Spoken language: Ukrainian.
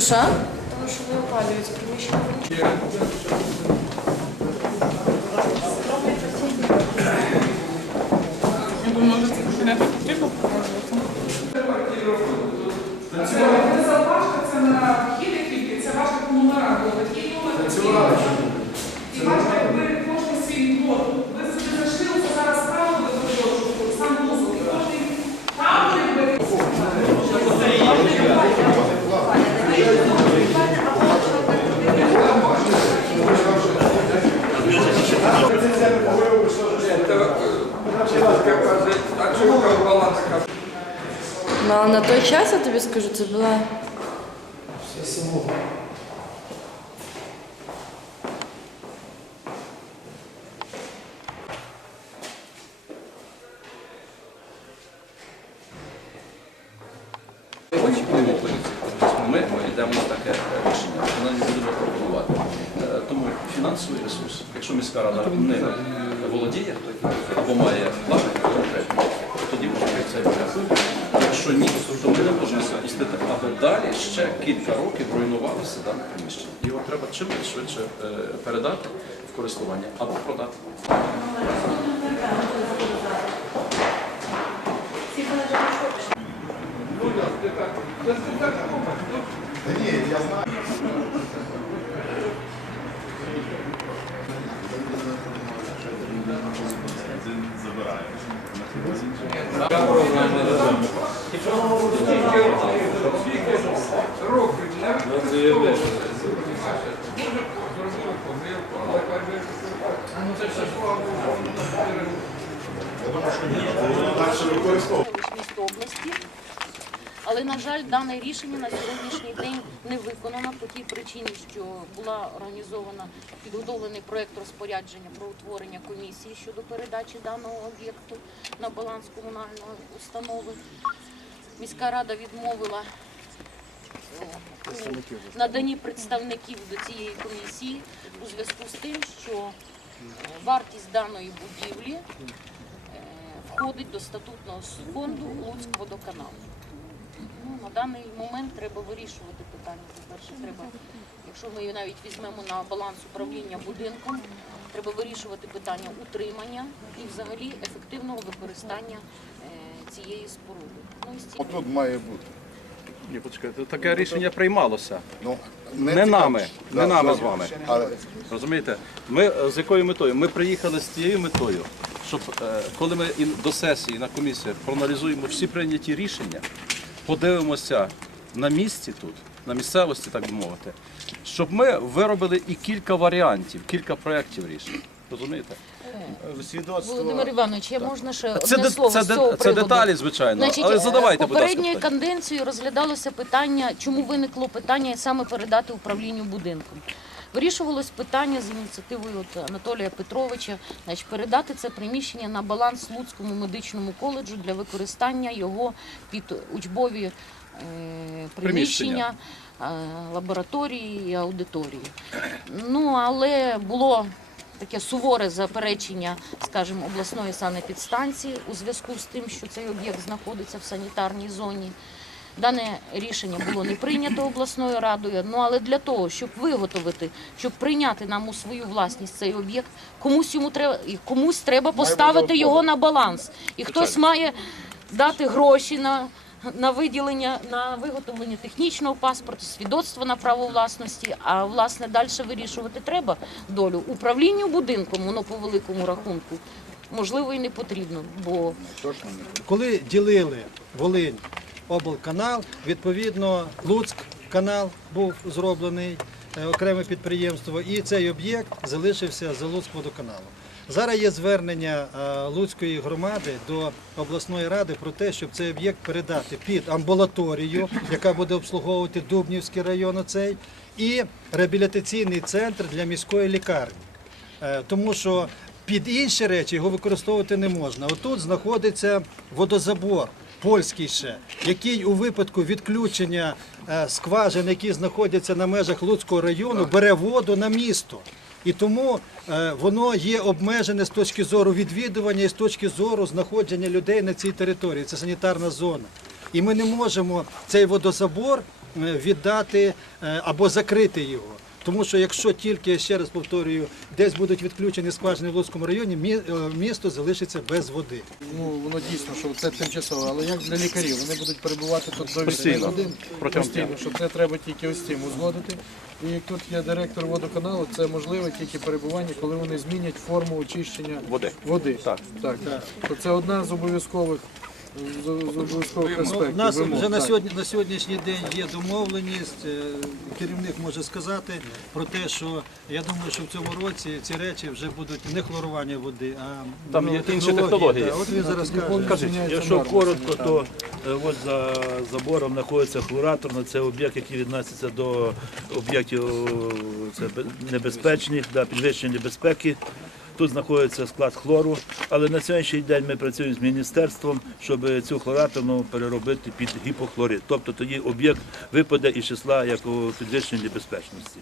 Що що? Тому що не опалюється приміщення. Це Ну, а на той час, я тобі скажу, це була. Поліції. Тобто Ми, йдемо на таке рішення, вона не будемо пропонувати. Е, Тому фінансовий ресурс, якщо міська рада не володіє або має плани конкретні, тоді може цей варіант. Якщо ні, то ми не можемо допустити, аби далі ще кілька років руйнувалося дане приміщення. Його треба чим швидше е, передати в користування або продати. Але, на жаль, дане рішення на сьогоднішній день не виконано по тій причині, що була організована підготовлений проєкт розпорядження про утворення комісії щодо передачі даного об'єкту на баланс комунальної установи. Міська рада відмовила е, у наданні представників до цієї комісії у зв'язку з тим, що вартість даної будівлі входить до статутного фонду Луцькводоканалу. Ну, на даний момент треба вирішувати питання. По-перше, треба, якщо ми навіть візьмемо на баланс управління будинком, треба вирішувати питання утримання і взагалі ефективного використання е, цієї споруди. Ну, і Отут має бути. Ні, почекайте, таке рішення приймалося. Ну, Не цікаво. нами, не нами з вами. Але Розумієте, ми е, з якою метою? Ми приїхали з тією метою, щоб е, коли ми і до сесії на комісії проаналізуємо всі прийняті рішення, подивимося на місці тут, на місцевості, так би мовити, щоб ми виробили і кілька варіантів, кілька проєктів рішень. Розумієте? свідоцтво. Володимир Іванович, я можна ще Це, одне де- слово це, з цього це приводу? деталі, звичайно, Значить, але е, задавайте, будь попередньою канденцією розглядалося питання, чому виникло питання саме передати управлінню будинком. Вирішувалось питання з ініціативою от Анатолія Петровича, значить, передати це приміщення на баланс Луцькому медичному коледжу для використання його під учбові е, приміщення, е, лабораторії і аудиторії. Ну, але було таке суворе заперечення, скажімо, обласної санепідстанції у зв'язку з тим, що цей об'єкт знаходиться в санітарній зоні. Дане рішення було не прийнято обласною радою. Ну але для того, щоб виготовити, щоб прийняти нам у свою власність цей об'єкт, комусь йому треба і комусь треба поставити його на баланс. І хтось має дати гроші на, на виділення, на виготовлення технічного паспорту, свідоцтва на право власності. А власне далі вирішувати треба долю управлінню будинком, воно по великому рахунку. Можливо, і не потрібно, бо Коли ділили Волинь облканал, відповідно Луцьк канал був зроблений е, окреме підприємство, і цей об'єкт залишився за Луцькводоканалом. Зараз є звернення е, Луцької громади до обласної ради про те, щоб цей об'єкт передати під амбулаторію, яка буде обслуговувати Дубнівський район, оцей, і реабілітаційний центр для міської лікарні. Е, тому що під інші речі його використовувати не можна. Отут знаходиться водозабор. Польський ще, який у випадку відключення е, скважин, які знаходяться на межах Луцького району, бере воду на місто. І тому е, воно є обмежене з точки зору відвідування і з точки зору знаходження людей на цій території. Це санітарна зона. І ми не можемо цей водозабор е, віддати або закрити його. Тому що якщо тільки, ще раз повторюю, десь будуть відключені скважини в Луцькому районі, е, місто залишиться без води. Ну воно дійсно, що це тимчасово, але як для лікарів? Вони будуть перебувати тут до 8 Постійно. годин постійно, що це треба тільки ось цим узгодити. І як тут є директор водоканалу, це можливе тільки перебування, коли вони змінять форму очищення Води. води. Так. так. То це одна з обов'язкових у нас вже на сьогодні на сьогоднішній день є домовленість. е, Керівник може сказати про те, що я думаю, що в цьому році ці речі вже будуть не хлорування води, а Там ну, є інші технології. Так, От він зараз каже. Кажіть. Якщо коротко, то е, от за забором знаходиться хлораторно, це об'єкт, який відноситься до об'єктів е, небезпечних, да, підвищення небезпеки. Тут знаходиться склад хлору, але на сьогоднішній день ми працюємо з міністерством, щоб цю хлоратину переробити під гіпохлорид. Тобто тоді об'єкт випаде із числа як у підвищення небезпечності.